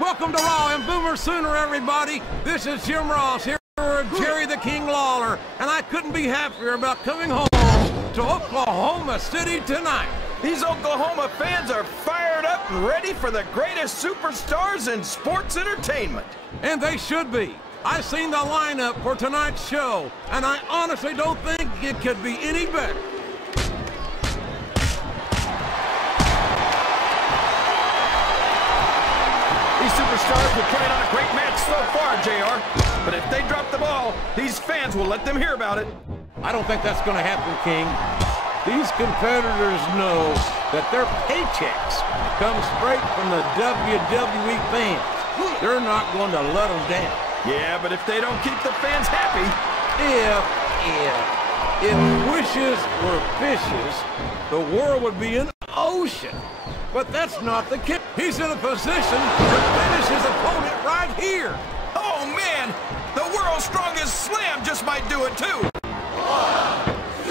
Welcome to Raw and Boomer Sooner, everybody. This is Jim Ross here with Jerry the King Lawler, and I couldn't be happier about coming home to Oklahoma City tonight. These Oklahoma fans are fired up and ready for the greatest superstars in sports entertainment. And they should be. I've seen the lineup for tonight's show, and I honestly don't think it could be any better. These superstars will put on a great match so far, JR. But if they drop the ball, these fans will let them hear about it. I don't think that's going to happen, King. These competitors know that their paychecks come straight from the WWE fans. They're not going to let them down. Yeah, but if they don't keep the fans happy... If wishes were fishes, the world would be an ocean. But that's not the case. He's in a position to finish his opponent right here. Oh, man! The world's strongest slam just might do it, too. 1, 2,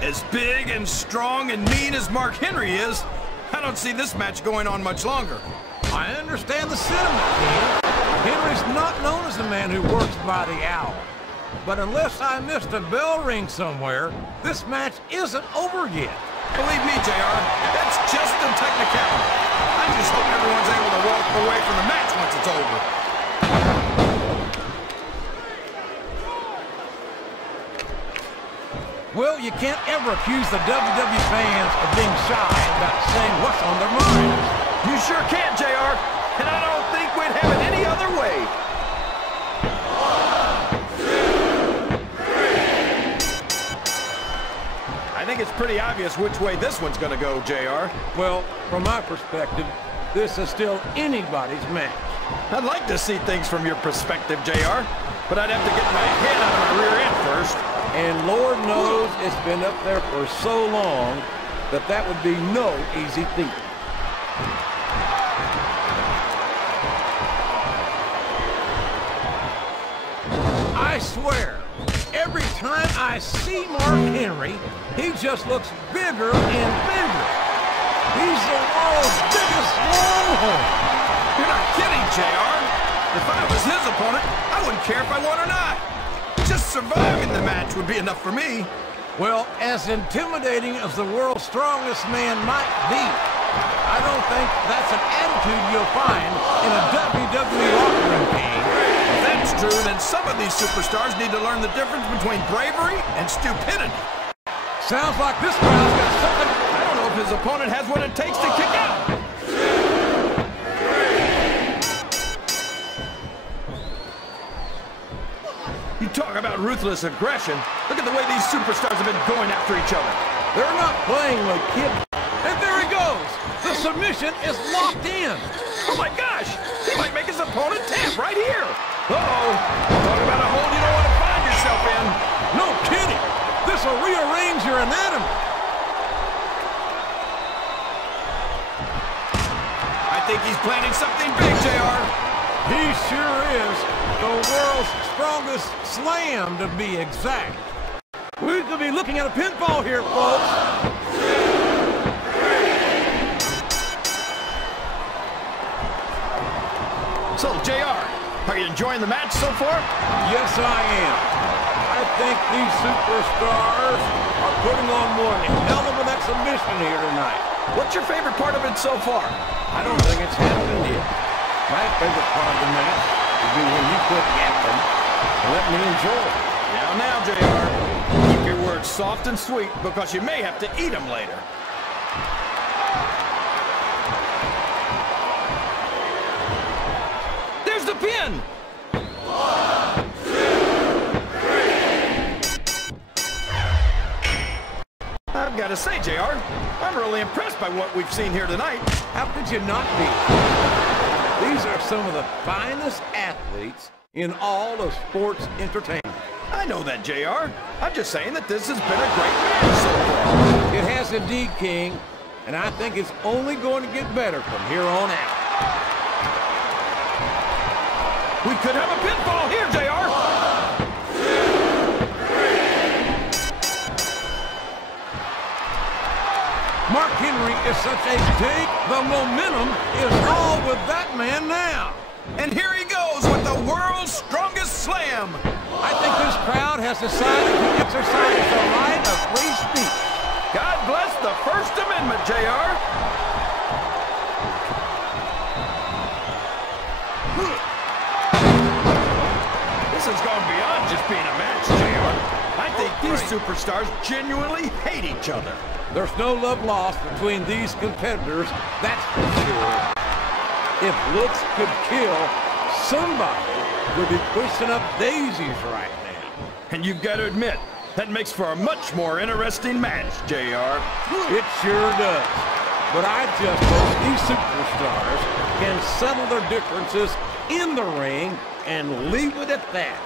3. As big and strong and mean as Mark Henry is, I don't see this match going on much longer. I understand the sentiment, King. Henry's not known as the man who works by the hour. But unless I missed a bell ring somewhere, this match isn't over yet. Believe me, JR, that's just a technicality. I just hope everyone's able to walk away from the match once it's over. Well, you can't ever accuse the WWE fans of being shy about saying what's on their minds. You sure can, JR, and I don't think we'd have it any other way. 1, 2, 3. I think it's pretty obvious which way this one's going to go, JR. Well, from my perspective, this is still anybody's match. I'd like to see things from your perspective, JR, but I'd have to get my head out of my rear end first. And Lord knows it's been up there for so long that that would be no easy feat. I swear, every time I see Mark Henry, he just looks bigger and bigger. He's the world's biggest longhorn. You're not kidding, JR. If I was his opponent, I wouldn't care if I won or not. Just surviving the match would be enough for me. Well, as intimidating as the world's strongest man might be, I don't think that's an attitude you'll find in a WWE locker room, King. If that's true, then some of these superstars need to learn the difference between bravery and stupidity. Sounds like this crowd's got something. I don't know if his opponent has what it takes to kick out. 2, 3. You talk about ruthless aggression. Look at the way these superstars have been going after each other. They're not playing with kids. And there he goes. The submission is locked in. Oh my gosh! He might make his opponent tap right here. Uh-oh. Talk about a hole you don't want to find yourself in. No kidding. This will rearrange your anatomy. I think he's planning something big, JR. He sure is. The world's strongest slam, to be exact. We could be looking at a pinfall here, folks. 1, 2, 3. So, JR, are you enjoying the match so far? Yes, I am. I think these superstars are putting on one hell of an exhibition here tonight. What's your favorite part of it so far? I don't think it's happened yet. My favorite part of the match would be when you quit yapping and let me enjoy it. Now, JR, keep your words soft and sweet because you may have to eat them later. There's the pin! 1, 2, 3. I've got to say, JR, I'm really impressed by what we've seen here tonight. How could you not be? These are some of the finest athletes in all of sports entertainment. I know that, JR. I'm just saying that this has been a great match so far. It has indeed, King, and I think it's only going to get better from here on out. We could have a pinfall here, JR. 1, 2, 3. Mark Henry is such a dig. The momentum is all with that man now. And here he goes with the world's strongest slam. I think this crowd has decided to exercise the right of free speech. God bless the First Amendment, JR. This has gone beyond just being a match, JR. I think these superstars genuinely hate each other. There's no love lost between these competitors, that's for sure. If looks could kill, somebody would be pushing up daisies right now. And you've got to admit, that makes for a much more interesting match, JR. It sure does. But I just hope these superstars can settle their differences in the ring and leave it at that.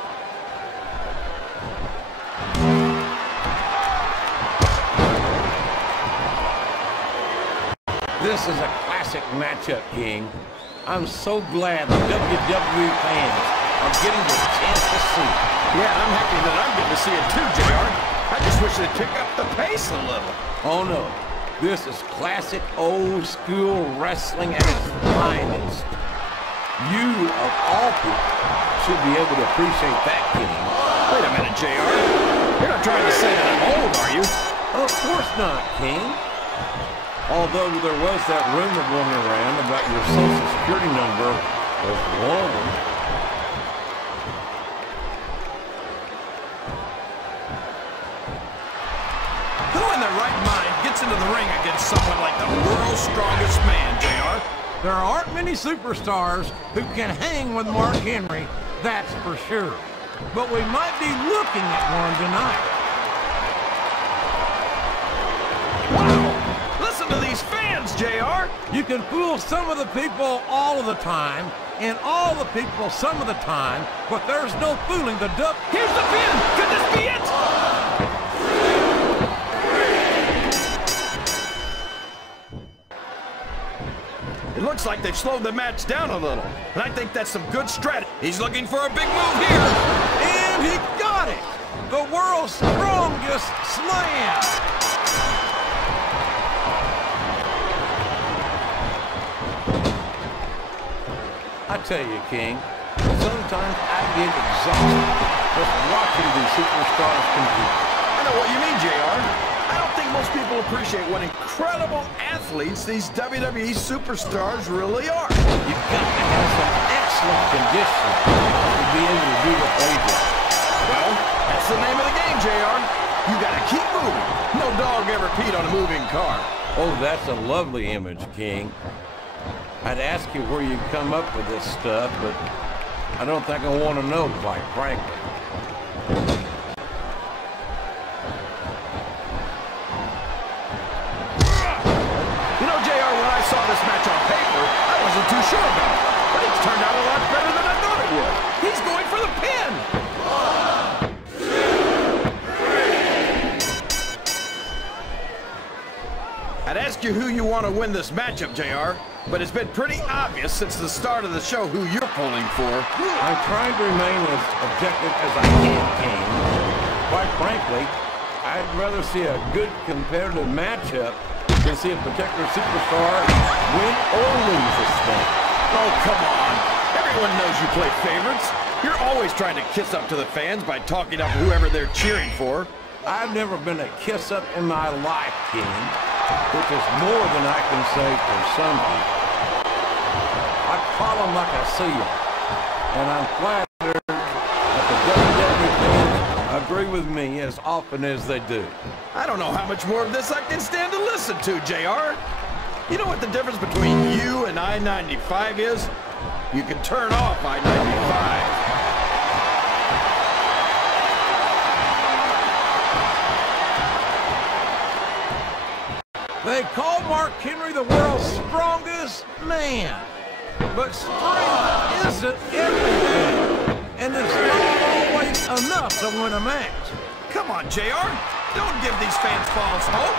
This is a classic matchup, King. I'm so glad the WWE fans are getting the chance to see it. Yeah, I'm happy that I'm getting to see it too, JR. I just wish they'd pick up the pace a little. Oh no, this is classic old school wrestling at its finest. You, of all people, should be able to appreciate that, King. Wait a minute, JR. You're not trying to say that I'm old, are you? Of course not, King. Although there was that rumor going around about your social security number was wrong. Who in their right mind gets into the ring against someone like the world's strongest man, JR? There aren't many superstars who can hang with Mark Henry, that's for sure. But we might be looking at one tonight. Wow! Listen to these fans, JR! You can fool some of the people all of the time, and all the people some of the time, but there's no fooling the duck. Here's the pin! Could this be it? It looks like they've slowed the match down a little, and I think that's some good strategy. He's looking for a big move here. And he got it! The world's strongest slam! I tell you, King, sometimes I get exhausted just watching these superstars compete. I know what you mean, JR. I don't think most people appreciate what incredible athletes these WWE superstars really are. You've got to have some excellent condition to be able to do what they do. Well, that's the name of the game, JR. You gotta keep moving. No dog ever peed on a moving car. Oh, that's a lovely image, King. I'd ask you where you come up with this stuff, but I don't think I want to know, quite frankly. You know, JR, when I saw this match on paper, I wasn't too sure about it. But it's turned out a lot better than I thought it would. He's going for the pin! 1, 2, 3. I'd ask you who you want to win this matchup, JR, but it's been pretty obvious since the start of the show who you're pulling for. I'm trying to remain as objective as I can, King. Quite frankly, I'd rather see a good competitive matchup than see a particular superstar win or lose this thing. Oh, come on. Everyone knows you play favorites. You're always trying to kiss up to the fans by talking up whoever they're cheering for. I've never been a kiss-up in my life, King, which is more than I can say for some people. I call them like I see them, and I'm flattered that the WWE fans agree with me as often as they do. I don't know how much more of this I can stand to listen to, JR. You know what the difference between you and I-95 is? You can turn off I-95. They call Mark Henry the world's strongest man. But strength isn't everything. And it's not always enough to win a match. Come on, JR. Don't give these fans false hope.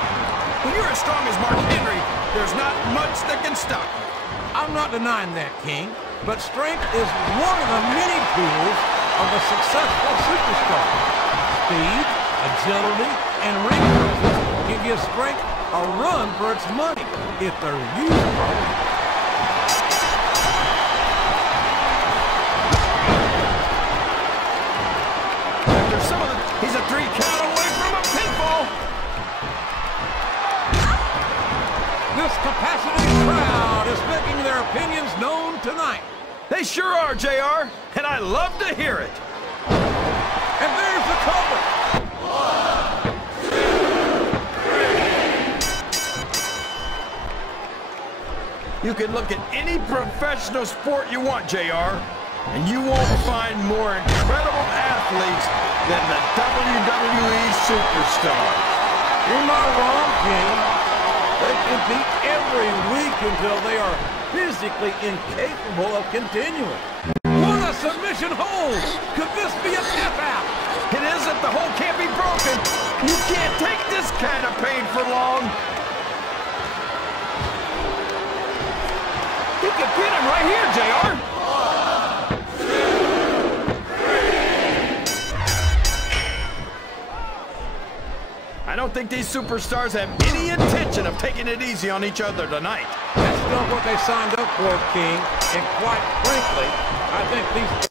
When you're as strong as Mark Henry, there's not much that can stop you. I'm not denying that, King. But strength is one of the many tools of a successful superstar. Speed, agility, and ring presence give you strength a run for its money if they're used. He's a 3 count away from a pinfall. This capacity crowd is making their opinions known tonight. They sure are, JR, and I love to hear it. And there's the cover. 1, 2, 3. You can look at any professional sport you want, JR, and you won't find more incredible athletes than the WWE superstars. You're not wrong, King. They compete every week until they are physically incapable of continuing. What a submission hold! Could this be a tap out? It isn't. The hold can't be broken. You can't take this kind of pain for long. He could pin him right here, JR. I don't think these superstars have any intention of taking it easy on each other tonight. That's not what they signed up for, King. And quite frankly, I think these...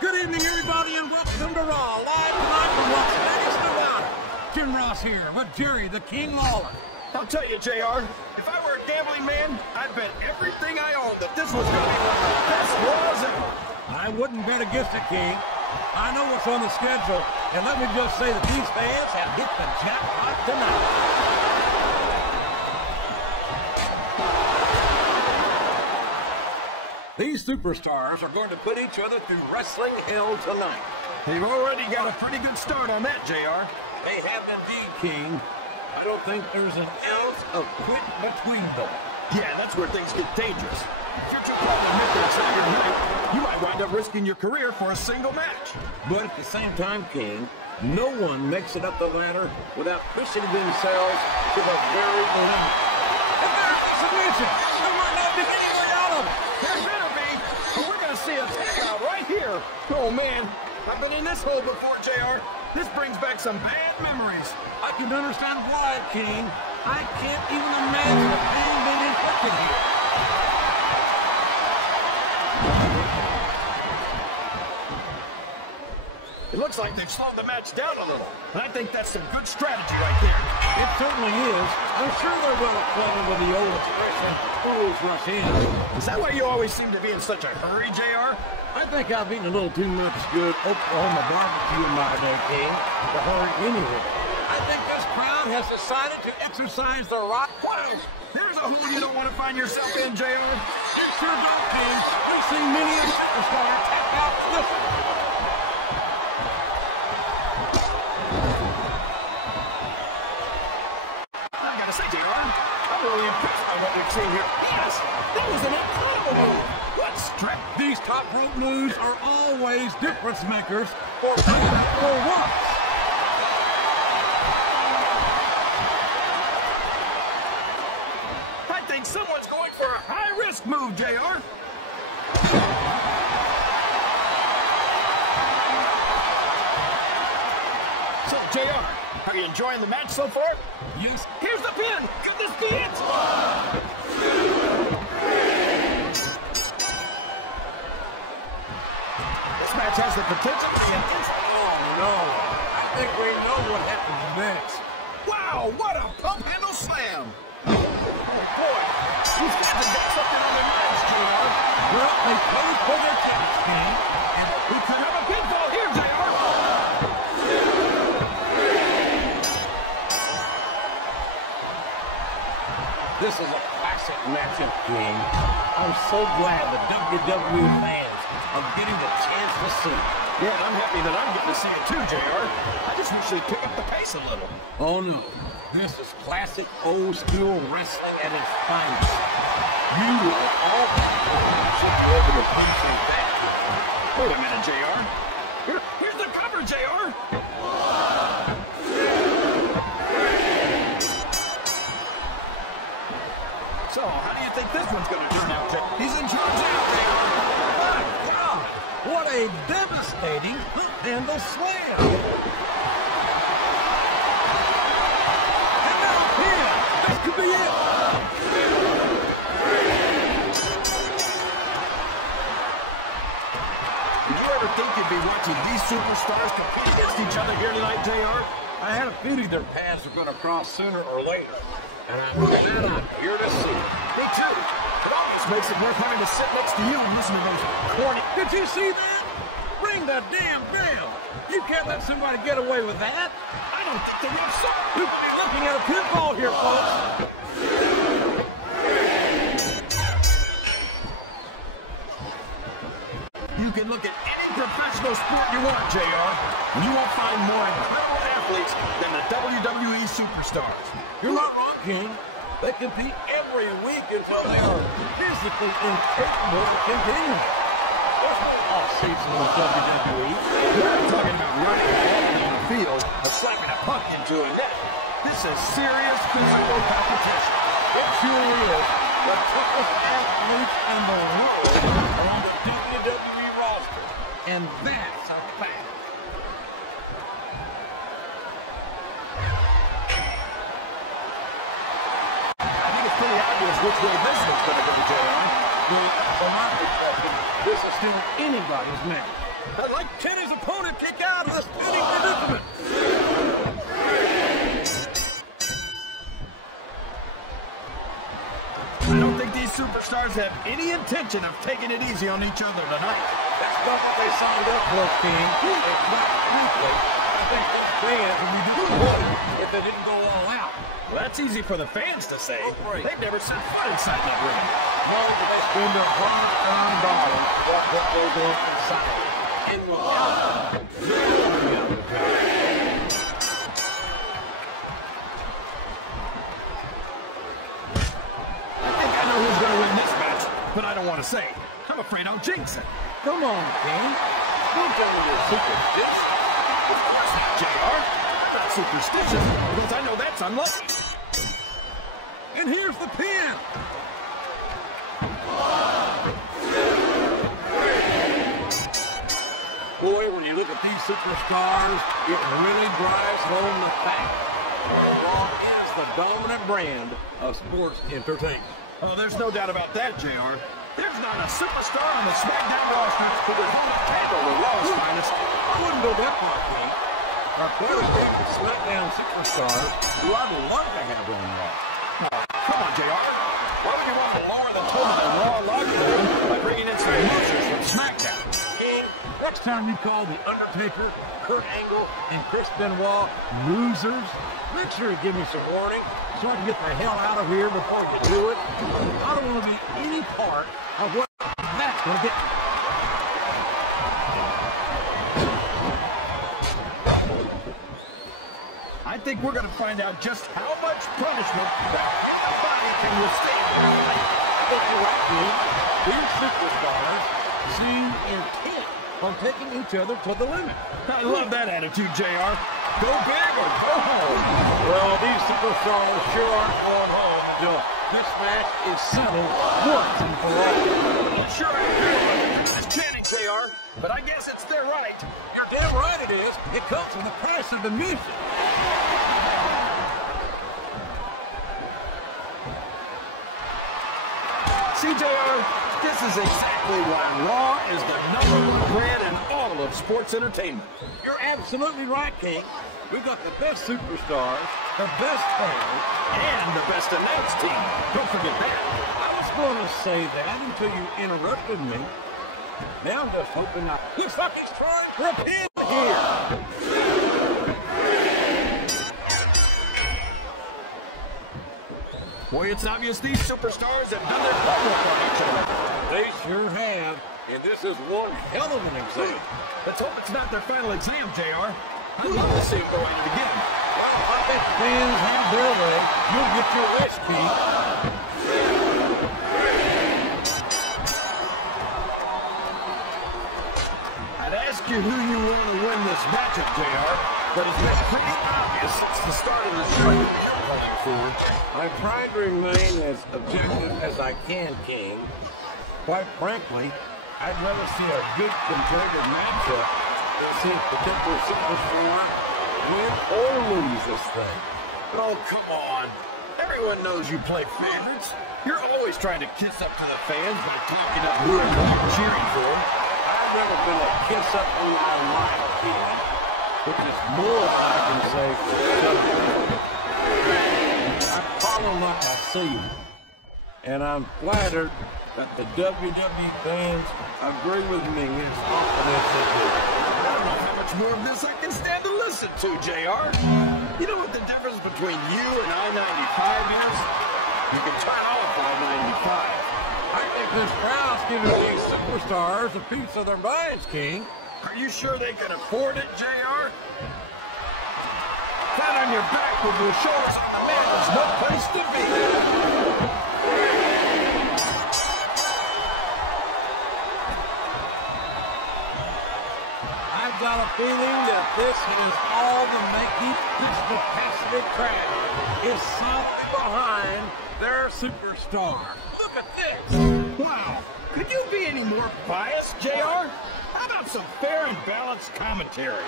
Good evening, everybody, and welcome to Raw. Live tonight from Las Vegas, Nevada. Jim Ross here with Jerry the King Lawler. I'll tell you, JR, if I were a gambling man, I'd bet everything I owned that this was going to be one of the best Raws ever. I wouldn't bet against it, King. I know what's on the schedule, and let me just say that these fans have hit the jackpot tonight. These superstars are going to put each other through wrestling hell tonight. They've already got a pretty good start on that, JR. They have indeed, King. I don't think there's an ounce of quit between them. Yeah, that's where things get dangerous. If you're too proud to admit that it's not your night, you might wind up risking your career for a single match. But at the same time, King, no one makes it up the ladder without pushing themselves to the very limit. And there's the submission. There might not be any way out of it. There better be, but we're going to see a takeout right here. Oh, man. I've been in this hole before, JR. This brings back some bad memories. I can understand why, King. I can't even imagine the pain being inflicted here. It looks like they've slowed the match down a little. And I think that's some good strategy right there. It certainly is. I'm sure they're well clever with the old expression, fools rush in. Is that why you always seem to be in such a hurry, JR? I think I've eaten a little too much good Oklahoma barbecue in my day, King, to hurry anywhere. I think this crowd has decided to exercise the right way. There's a hole you don't want to find yourself in, JR. Sure don't, King. We've seen many a superstar tap out this one. I gotta say, JR, I'm really impressed by what we've seen here. Yes, that was an incredible move. What strength? These top rope moves are always difference makers for better or worse. I think someone's going for a high-risk move, JR. So, JR, are you enjoying the match so far? Yes. Here's the pin. Could this be it? 1, 2, 3. This match has the potential to be intense. Oh, no. I think we know what happens next. Wow, what a pump handle slam. Oh, boy. These guys have got something on their minds, JR. Well, they paid for their tickets, King. And we could have a pinfall here, JR. 2, 3. This is a classic matchup, King. I'm so glad the WWE fans are getting the chance to see it. Yeah, I'm happy that I'm getting to see it too, JR. I just wish they'd pick up the pace a little. Oh, no. This is classic old-school wrestling at its finest. You are all over the punching back. Wait a minute, JR. Here's the cover, JR. 1, 2, 3. So, how do you think this one's going to turn out? He's in charge now, JR. a devastating hook handle slam. And now a pin. This could be it. Did you ever think you'd be watching these superstars compete against each other here tonight, JR? I had a feeling their paths were going to cross sooner or later. And I'm glad I'm here to see it. Me too. It almost makes it worth having to sit next to you and listen to those corny... Did you see that? Ring the damn bell. You can't let somebody get away with that. I don't think the ref saw it. We're looking at a pinfall here, folks. You can look at any professional sport you want, JR, and you won't find more incredible athletes than the WWE superstars. You're not wrong, King. They compete every week until they are physically incapable of continuing. There's no off-season in the WWE. We're not talking about running a ball down the field or slapping a puck into a net. This is serious physical competition. It surely is. The toughest athletes in the world are on the WWE roster. And that's a fact. I think it's pretty obvious which way this is going to go, JR. From my perspective, this is still anybody's match. I'd like Kenny's opponent kick out of this pinning predicament. I don't think these superstars have any intention of taking it easy on each other tonight. That's not what they signed up for, King. It's not weekly. I think those fans would be disappointed if they didn't go all out. Well, that's easy for the fans to say. They've never set foot inside that ring. No, but they spend their hard-earned dollars on what they're doing inside. And without them, they'll be out of the picture. Who's going to win this match, but I don't want to say. I'm afraid I'll jinx it. Come on, King. Don't tell me you're superstitious. Of course not, JR. I'm not superstitious because I know that's unlucky. And here's the pin. 1, 2, 3. Boy, when you look at these superstars, it really drives home the fact that Raw is the dominant brand of sports entertainment. Oh, there's no doubt about that, JR. There's not a superstar on the SmackDown roster who would hold a candle to Raw's finest. I wouldn't go that far, King. Our favorite favorite SmackDown superstars who I'd love to have on Raw. Come on, JR. Why would you want to lower the tone of the Raw locker room by bringing in some losers from SmackDown? King, next time you call The Undertaker, Kurt Angle, and Chris Benoit losers, make sure you give me some warning so I can get the hell out of here before you do it. I don't want to be any part of what that's going to get. I think we're going to find out just how much punishment that body can withstand. These superstars seem intent on taking each other to the limit. I love that attitude, JR. Go big or go home. Well, these superstars sure aren't going home until this match is settled once and for all. I'm sure I agree with this chanting, JR, but I guess it's their right. You're damn right it is. It comes from the price of the music. See, JR, this is exactly why Raw is the #1 brand in all of sports entertainment. You're absolutely right, King. We've got the best superstars, the best fans, And the best announced team. Don't forget that. I was going to say that until you interrupted me. Now I'm just hoping I... Looks like he's trying for a pin here. Boy, it's obvious these superstars have done their homework on each other. They sure have. And this is one hell of an exam. Let's hope it's not their final exam, JR. I'd love to see them go at it again. Well, I bet fans have their way. You'll get your wish, King. I'd ask you who you want to win this matchup, JR, but it's been pretty obvious since the start of the show. I'm trying to remain as objective as I can, King. Quite frankly, I'd rather see a good competitive matchup than see a particular superstar win or lose this thing. Oh, come on. Everyone knows you play favorites. You're always trying to kiss up to the fans by talking up who you're cheering for. I'd rather been a kiss up who I like, kid. Which is more I can say for something. I follow like I see. And I'm flattered that the WWE fans agree with me as often as they do. I don't know how much more of this I can stand to listen to, JR. You know what the difference between you and I-95 is? You can turn off I-95. I think this crowd's giving these superstars a piece of their minds, King. Are you sure they can afford it, JR? Flat on your back with your shoulders on the mat is no place to be. I've got a feeling that this is all to make this capacity crowd is something behind their superstar. Look at this. Wow. Could you be any more biased, JR? How about some fair and balanced commentary?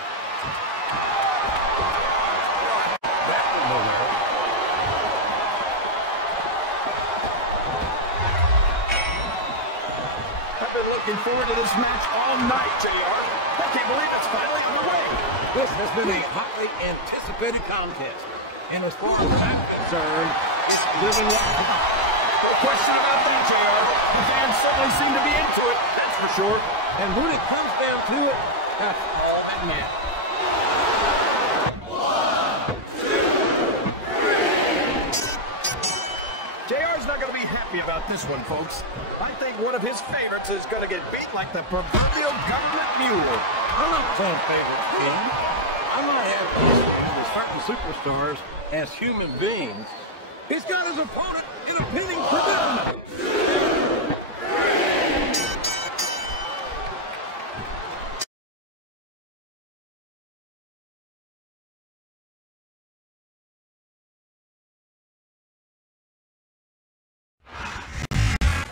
That one over there. I've been looking forward to this match all night, JR. I can't believe it's finally underway. This has been a hotly anticipated contest. And as far as I'm concerned, it's living up to the No question about that, JR. The fans certainly seem to be into it, that's for sure. And when it comes down to it, that's all that matters. JR's not going to be happy about this one, folks. I think one of his favorites is going to get beat like the proverbial government mule. I'm not playing favorites, King. I might have issues with certain superstars as human beings. He's got his opponent in a pinning predicament.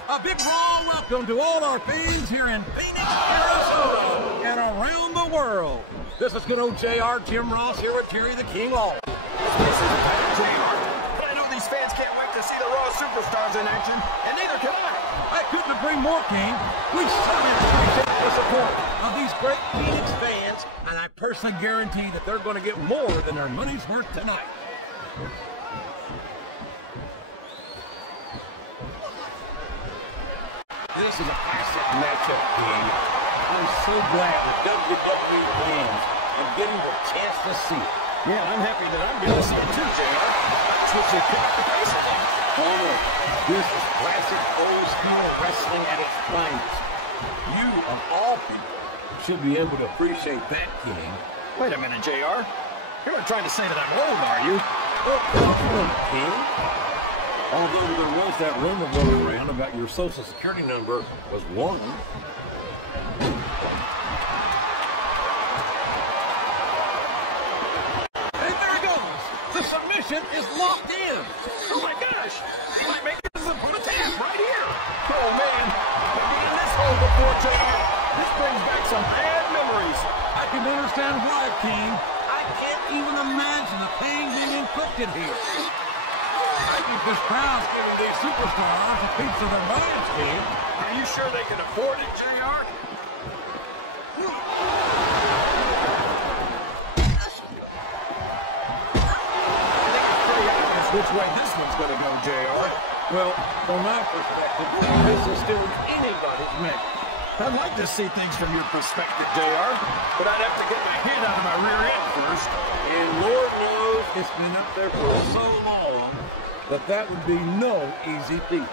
A big raw welcome to all our fans here in Phoenix, Arizona, and around the world. This is good old JR, Jim Ross here with Jerry the King All. This is JR. But I know these fans can't wait to see the Raw superstars in action, and neither can I. I couldn't agree more, King. We certainly appreciate the support of these great Phoenix fans, and I personally guarantee that they're going to get more than their money's worth tonight. This is a classic matchup, King. I'm so glad the WWE fans are getting the chance to see it. Yeah, I'm happy that I'm going to see it too, JR. That's what you pick up the pace of things. Oh, this is classic old-school wrestling at its finest. You, of all people, should be able to appreciate that, King. Wait a minute, JR. You weren't trying to say that I'm old, are you? Well, compliment, King. Although there was that rumor going around about your social security number was 1. Hey, there he goes. The submission is locked in. Oh my gosh! He might make this a tap right here. Oh man, I've been in this hole before, JR. This brings back some bad memories. I can understand why, King. I can't even imagine the pain being inflicted here. I think this crowd's giving these superstars a piece of their minds, King. Are you sure they can afford it, JR? Which way this one's going to go, JR? Well, from my perspective, this is still anybody's match. I'd like to see things from your perspective, JR, but I'd have to get my head out of my rear end first. And Lord knows it's been up there for so long that would be no easy feat.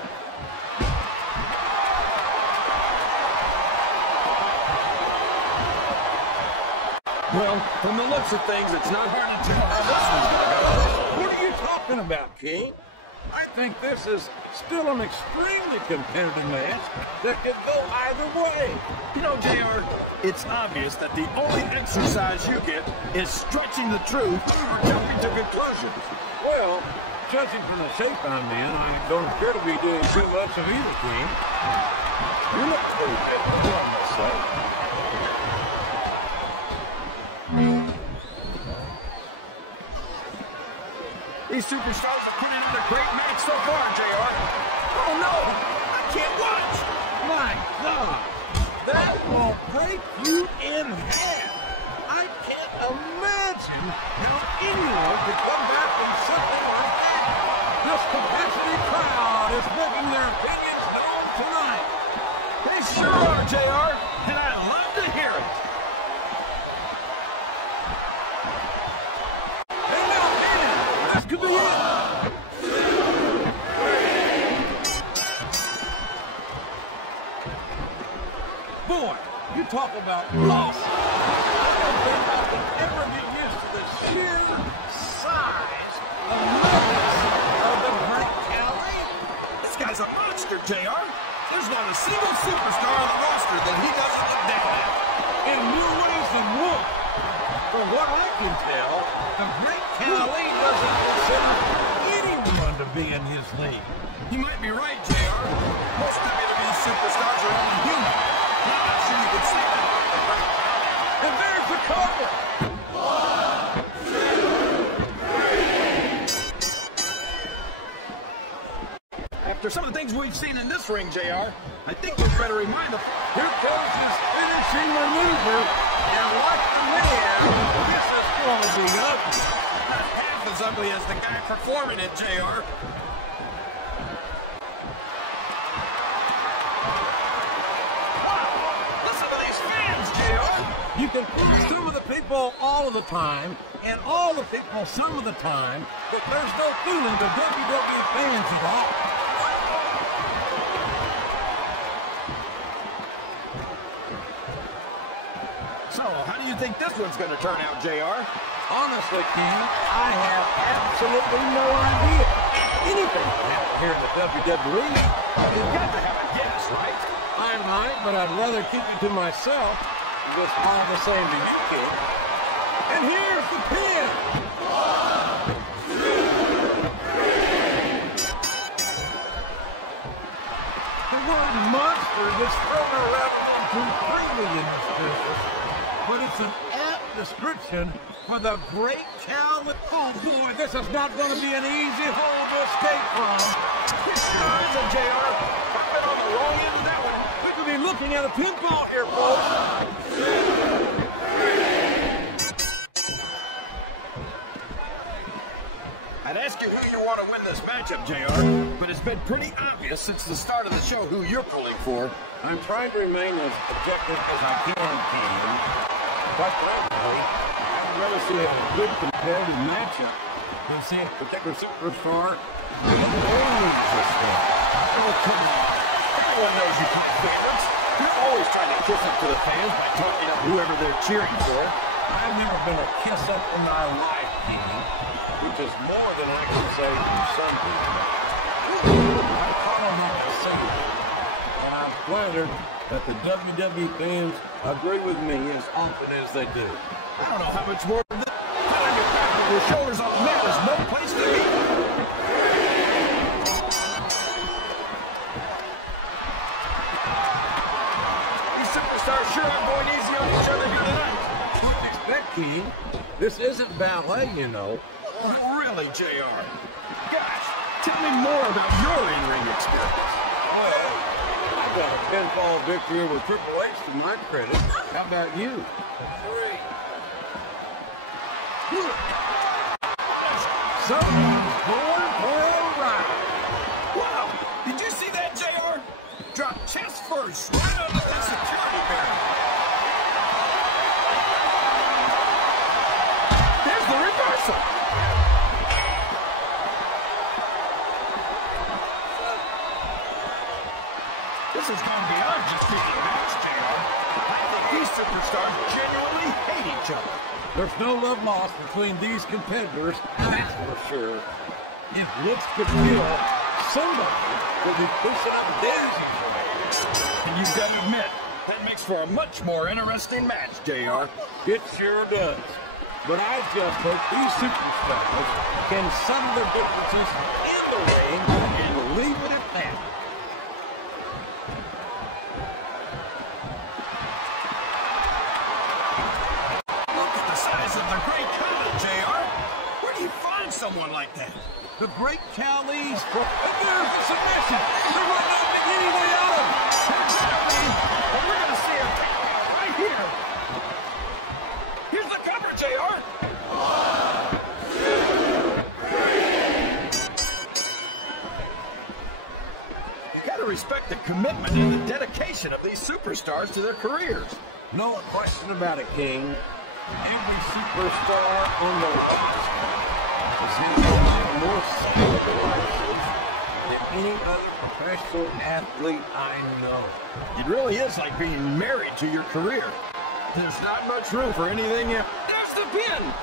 Well, from the looks of things, it's not hard to tell how this one's going to go. What are you talking about, King? I think this is still an extremely competitive match that could go either way. You know, JR, it's obvious that the only exercise you get is stretching the truth or jumping to conclusions. Well, judging from the shape I'm in, I don't appear to be doing too much of either thing. You look pretty good, I must say. These superstars have put in a great match so far, JR. Oh no! I can't watch! My God! That will break you in half! I can't imagine how anyone could come back from something like that! This compassionate crowd is making their opinions known tonight! They sure are, JR, and I love to hear it! Hey now, man! This could be it! Boy, you talk about loss! I don't think I can ever get used to the sheer size of numbers of the great Khali. This guy's a monster, JR. There's not a single superstar on the roster that he doesn't look down at. In more ways than one. From what I can tell, the great Khali doesn't consider anyone to be in his league. You might be right, JR. Most WWE superstars are only human. I'm not sure you could say that. And there's the cover. After some of the things we've seen in this ring, JR, I think we better remind them. Here comes his finishing maneuver. And like the man, this is going to be ugly. Not half as ugly as the guy performing it, JR. You can fool some of the people all of the time, and all the people some of the time, but there's no fooling the WWE fans at all. So, how do you think this one's going to turn out, JR? Honestly, King, I have absolutely no idea. Anything can happen here in the WWE. You've got to have a guess, right? I might, but I'd rather keep it to myself. Just all the same to you, kid. And here's the pin. The word monster gets thrown around too freely in this business, but it's an apt description for the great Khali. Oh boy, this is not going to be an easy hole to escape from. It sure isn't, JR. I've been on the wrong end of that one. We could be looking at a pinfall here, folks. I'd ask you who you want to win this matchup, JR, but it's been pretty obvious since the start of the show who you're pulling for. I'm trying to remain as objective as I can. Quite frankly, I would rather see a good competitive matchup than see a particular superstar win only this thing. Oh, come on. Everyone knows you keep favorites. You're always trying to kiss up to the fans by talking up whoever they're cheering for. I've never been a kiss-up in my life, King, which is more than I can say to some people. I call them like a saint, and I'm flattered that the WWE fans agree with me as often as they do. I don't know how much more of this. Telling your back with your shoulders on the mat is no place to be. These superstars sure are going easy on each other here tonight. King, this isn't ballet, you know. Oh, really, JR? Gosh, tell me more about your in-ring experience. Well, I got a pinfall victory over Triple H to my credit. How about you? 3. Someone's going for a ride. Wow, did you see that, JR? Drop chest first, right under the security barrier. There's the reversal. This has gone beyond just being a match, JR. I think these superstars genuinely hate each other. There's no love lost between these competitors, that's for sure. If looks could kill, somebody will be pushing up daisies right. And you've got to admit, that makes for a much more interesting match, JR. It sure does. But I just hope these superstars can settle their differences in the ring and leave it at that. Look at the size of the Great Khali, JR. Where do you find someone like that? The Great Khali's... And there's the submission! They're running any way out of it! Well, we're going to see a right here. Here's the cover, JR. You got to respect the commitment and the dedication of these superstars to their careers. No question about it, King. Every superstar on the roster is in more skilled than any other professional athlete I know. It really is like being married to your career. There's not much room for anything else. There's the pin!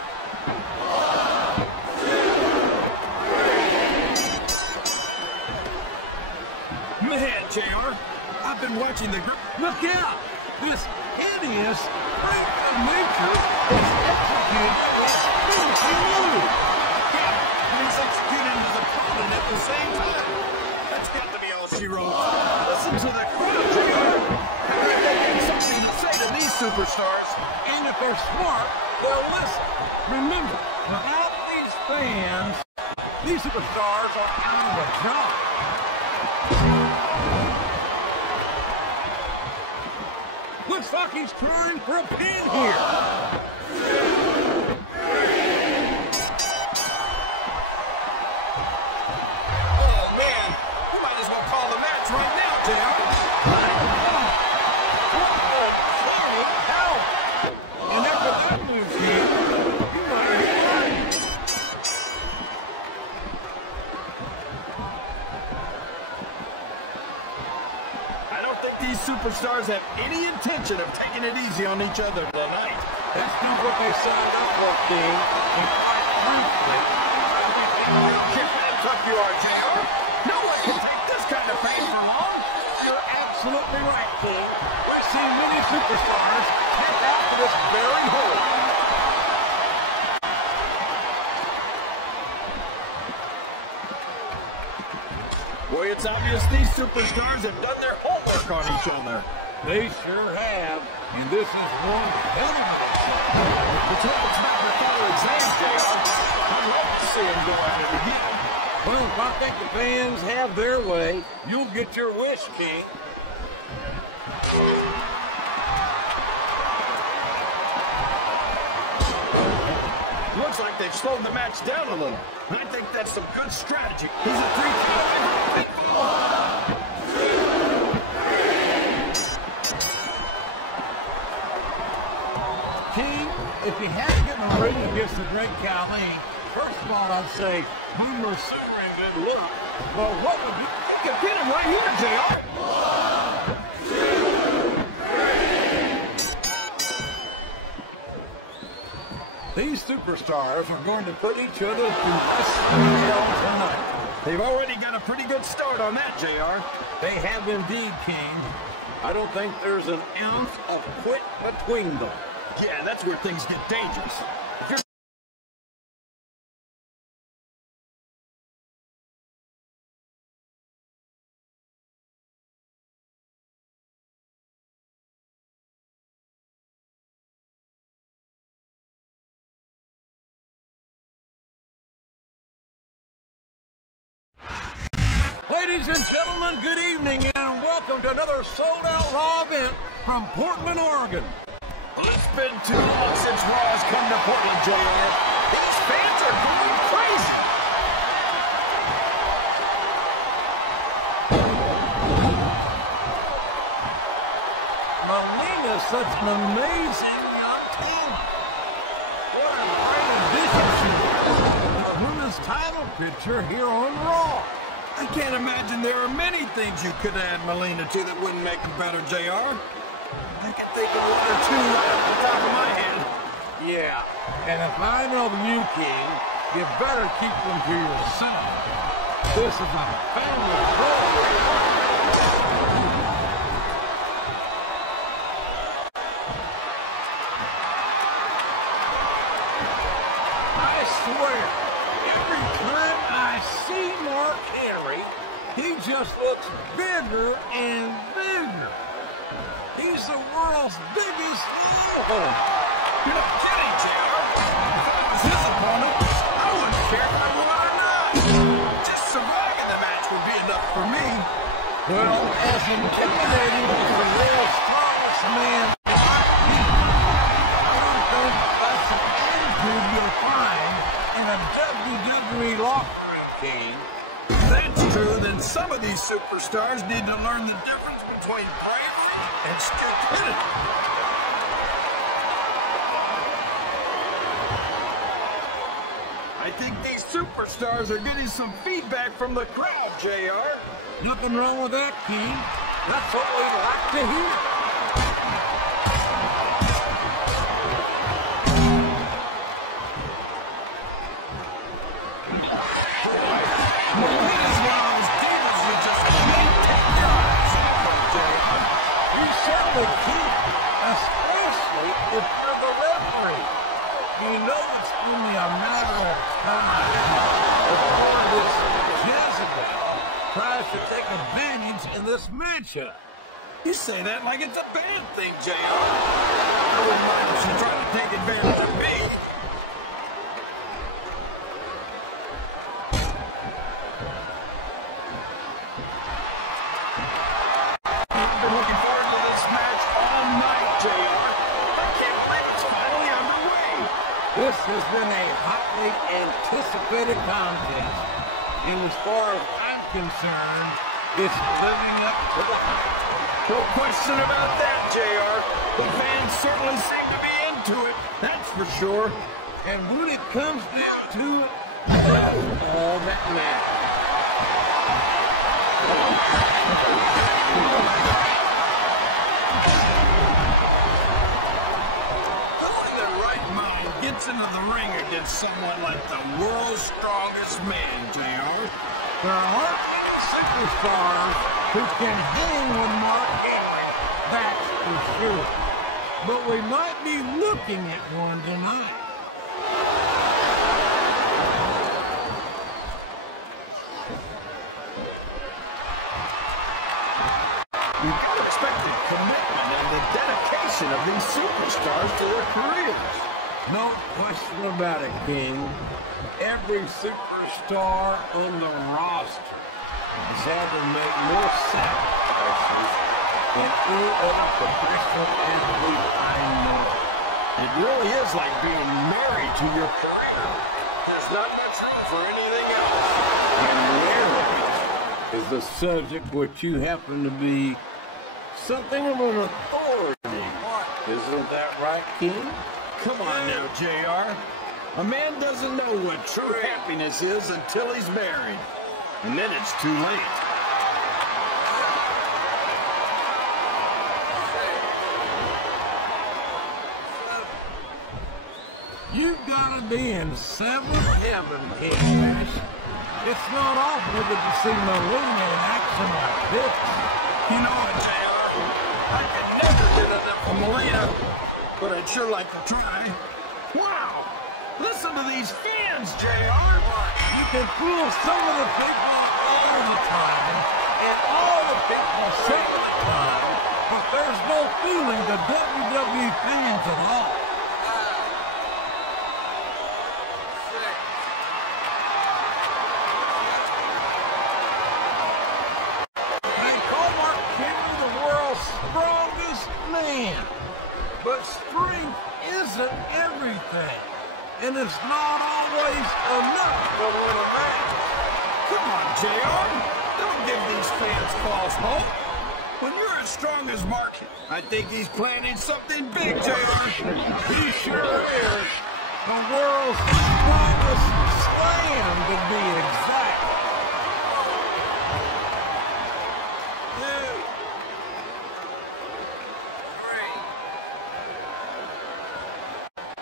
Man, JR, I've been watching the group. Look out! This hideous freak of nature is executing a spiritual move! Yeah, he's executing his opponent at the same time. That's got to be all she wrote. Listen to the crowd, JR. They have something to say to these superstars. And if they're smart, they'll listen. Remember, without these fans, these superstars are out of a job. Looks like he's trying for a pin here. Oh, man. You might as well call the match right now, JR. And after that move here, you might be right. I don't think these superstars have any intention of taking it easy on each other tonight. That's not what they signed up for, King. And quite frankly, How tough you are, JR. No one can take this kind of pain for long. you're absolutely right, King. We've seen many superstars get out to this very hole. Boy, it's obvious these superstars have done their homework on each other. They sure have, and this is one hell of a Let's hope it's not their final exam, JR. I'd love to see them go at it again. Well, if I think the fans have their way, you'll get your wish, King. Looks like they've slowed the match down a little. I think that's some good strategy. He's a 3-2. King, if you had to get in a ring against the Great Khali, first of all, I'd say, Boomer Super and good luck. But what would you... You can pin him right here, JR. These superstars are going to put each other through this hell tonight. They've already got a pretty good start on that, JR. They have indeed, King. I don't think there's an ounce of quit between them. Yeah, that's where things get dangerous. If you're Ladies and gentlemen, good evening and welcome to another sold-out Raw event from Portland, Oregon. Well, it's been too long since Raw has come to Portland, JR. These fans are going crazy. Melina is such an amazing young talent. What a great addition she is to the women's title picture here on Raw. I can't imagine there are many things you could add Melina to that wouldn't make her better, JR. I can think of one or two right off the top of my head. Yeah, and if I know you, King, you better keep them to yourself. This is a family program. swear, every time I see Mark Henry, he just looks bigger and bigger. He's the world's biggest longhorn. You're not kidding, JR. If I was his opponent, I wouldn't care if I won or not. Just surviving the match would be enough for me. Well, as intimidating as the world's strongest man might be, I don't think that's an attitude you'll find in a WWE locker room, King. If that's true, then some of these superstars need to learn the difference between bravery and stupidity. I think these superstars are getting some feedback from the crowd, JR. Nothing wrong with that, King. That's what we like to hear. Melina's one of those demons that just can't take your eyes off of, JR. You certainly can, especially if you're the referee. You know it's only a matter of time before this Jezebel tries to take advantage in this matchup. You say that like it's a bad thing, JR. I wouldn't mind if she tried to take advantage of me. I've been looking forward to this match all night, JR. I can't believe it's finally underway. This has been a hotly anticipated contest, and as far as I'm concerned, it's living up to the hype. No question about that, JR. The fans certainly seem to be into it, that's for sure. And when it comes down to it, that's all that matters. Who in their right mind gets into the ring against someone like the world's strongest man, JR? There aren't many superstars who can hang with Mark Henry, that's for sure. But we might be looking at one tonight. You can expect the commitment and the dedication of these superstars to their careers. No question about it, King. Every superstar on the roster has had to make more sacrifices than any other professional athlete I know. It really is like being married to your career. There's not much room for anything else. And marriage is the subject which you happen to be something of an authority. Isn't that right, King? Come on now, JR. A man doesn't know what true happiness is until he's married. And then it's too late. You've got to be in seventh heaven, King. It's not often that you see Melina in action like this. You know what, JR? I could never get enough of Melina, but I'd sure like to try. Wow! Listen to these fans, JR! You can fool some of the people all the time, and all the people some of the time, but there's no fooling the WWE fans at all. They call Mark Henry the world's strongest man, but strength isn't everything. And it's not always enough to win a match. Come on, JR. Don't give these fans false hope. When you're as strong as Mark, I think he's planning something big, JR. He sure is. The world's strongest slam, to be exact.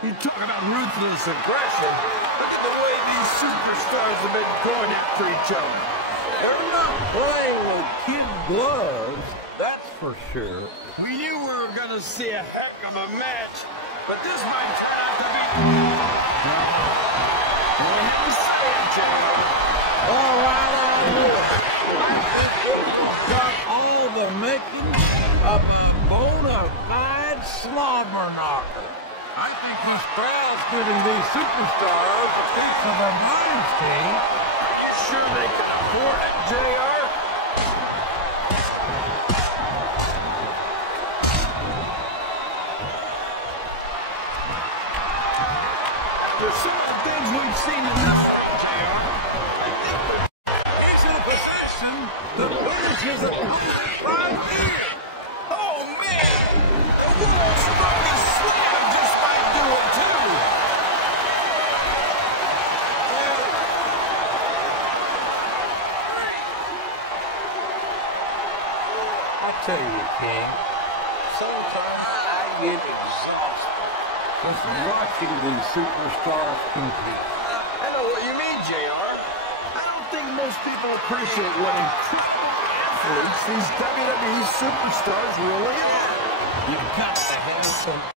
You talk about ruthless aggression. Look at the way these superstars have been going after each other. They're not playing with kid gloves, that's for sure. We knew we were going to see a heck of a match, but this might turn out to be... making of a bona fide slobber knocker. I think he's proud giving these superstars a piece of their minds, King. Are you sure they can afford it, JR? There's some of the things we've seen in this ring, JR. He's in a position to finish his opponent right here. Oh, man! The world's strongest slam just might do it, too! I tell you, King, sometimes I get exhausted just watching these superstars compete. I know what you mean, JR. I don't think most people appreciate what incredible athletes these WWE superstars really are. You've got to have some